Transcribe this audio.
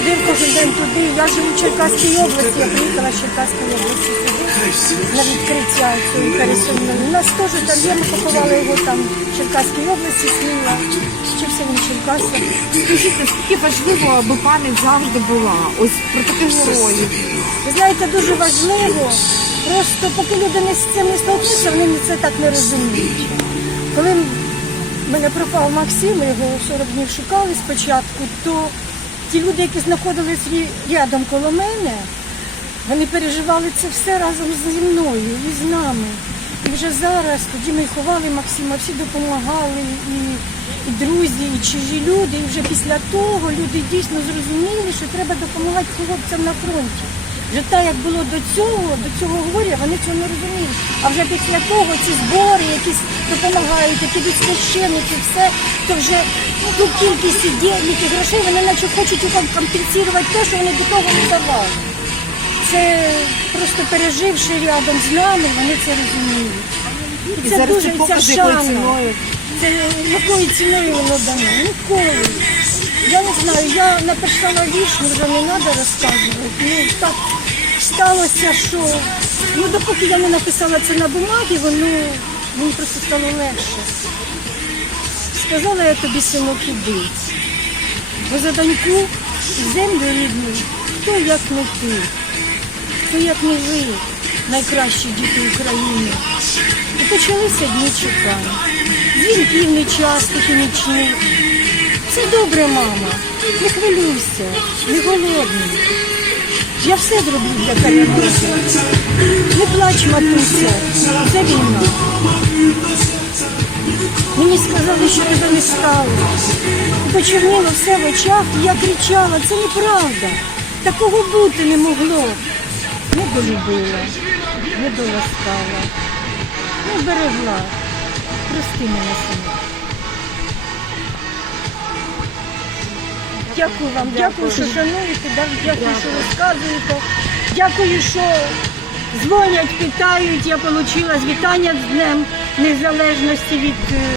ходив кожен день туди. Я живу в Черкаській області, я приїхала з Черкаської області сюди на відкриття цієї пересувної. У нас теж там є, ми поховали його там в Черкаській області, Сміла. Вчився він в Черкасах. Скажіть, наскільки важливо, аби пам'ять завжди була? Ось про таких героїв. Ви знаєте, дуже важливо. Просто поки люди не з цим не столкнуться, вони це так не розуміють. Коли в мене пропав Максим, ми його 40 днів шукали спочатку, то ті люди, які знаходились рядом коло мене, вони переживали це все разом зі мною і з нами. І вже зараз, тоді ми ховали Максима, всі допомагали, і, і друзі, і чужі люди. І вже після того люди дійсно зрозуміли, що треба допомагати хлопцям на фронті. Вже так, як було до цього, до цього горя, вони цього не розуміли. А вже після того ці збори, якісь допомагають, які йдуть священники, все, то вже ну, ту кількість денег і грошей, вони наче хочуть компенсувати те, що вони до того не давали. Це просто переживши рядом з нами, вони це розуміють. І це зараз дуже ця шана. ціною. Це якою ціною воно дано? Ніколи. Я не знаю, я написала вірш, ну, вже не треба розказувати. Ну так сталося, що ну допоки я не написала це на бумагі, воно мені просто стало легше. Сказала я тобі, синок, іди. Бо за доньку і землю рідну, хто як не ти, хто як не ви, найкращі діти України. І почалися дні чекання. Дзвінків нечастих і нічних. Все добре, мама. Не хвилюйся, не голодний. Я все зроблю для перемоги. Не плач, матуся, це війна. Мені сказали, що тебе не стало. Почерніло все в очах, і я кричала, це неправда. Такого бути не могло. Не долюбила, не доласкала, не берегла. Прости мене сина. Дякую вам, дякую, що шануєте, дякую, що розказуєте. Дякую, що дзвонять, питають. Я отримала вітання з Днем Незалежності від. е,